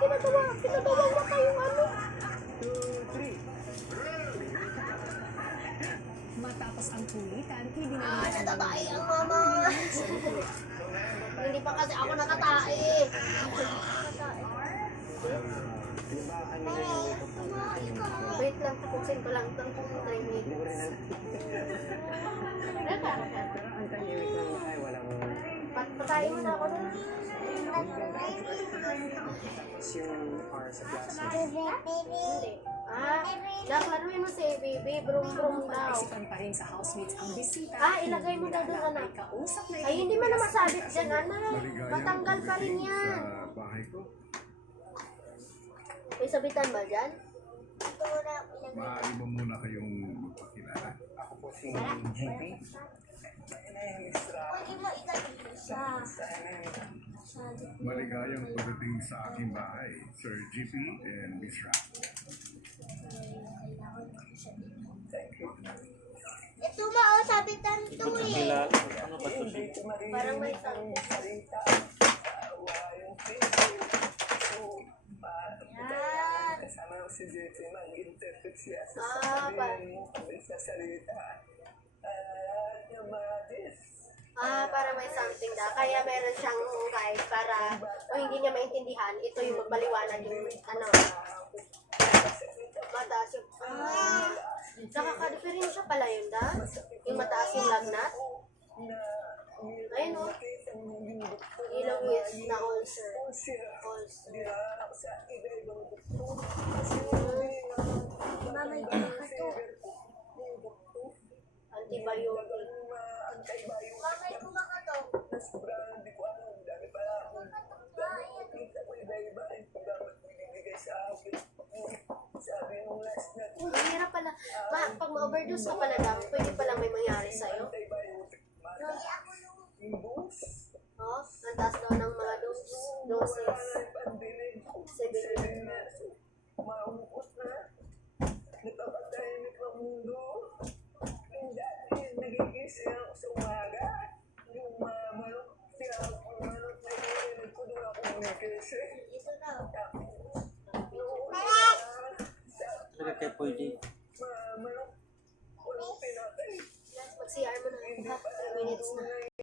Pinagawa mo kayong ano. Matapos ang kulitan, hidinalihan Natabae ang mama. Hindi pa kasi ako nakatae. Wait lang, tapusin ko lang itong 9 minutes. Patayin mo na ako nun. Laklaruin mo si baby, brum-brum daw. Isipan pa rin sa housemates ang bisita. Ilagay mo daw doon, anak. Kausap na Ay, hindi mo na masabit dyan, anak. Matanggal pa rin yan. Sa bahay ko. May sabitan ba dyan? Maaari mo muna kayong magpakilala. Ako po si GP. Maligayang pagdating sa aking bahay, Sir GP and Miss Rap. Ito mao sabitan to eh. Ano ba ito si? Parang may sabi. Yan. Kasama si JP mag-interpret siya sa parang- sasalita. Para may something na. Kaya meron siyang guide para o hindi niya maintindihan, ito yung magbaliwanag yung ano. Mataas yung... nakaka-diferensya pala yun, da? Yung mataas yung lagnat. Ayun o. Ilaw is na ulcer. Ulcer. Mamay ko na to. Antibiotic. Mamay ko na to. Ang hirap pala. Pag ma-overdose ka pala daw, pwede pala may mangyari sa'yo. Oh, ang taas daw ng mga doses. 7. Maumukot na. Napapatahimik ng mundo. Yung dati, nagigising ako sa umaga. Yung manok, tinawag ko manok na hinihinig ko doon ako nagigising. Ito na. Pero kaya pwede. Manok, walang pinatay. Mag-CR mo na. 3 minutes na.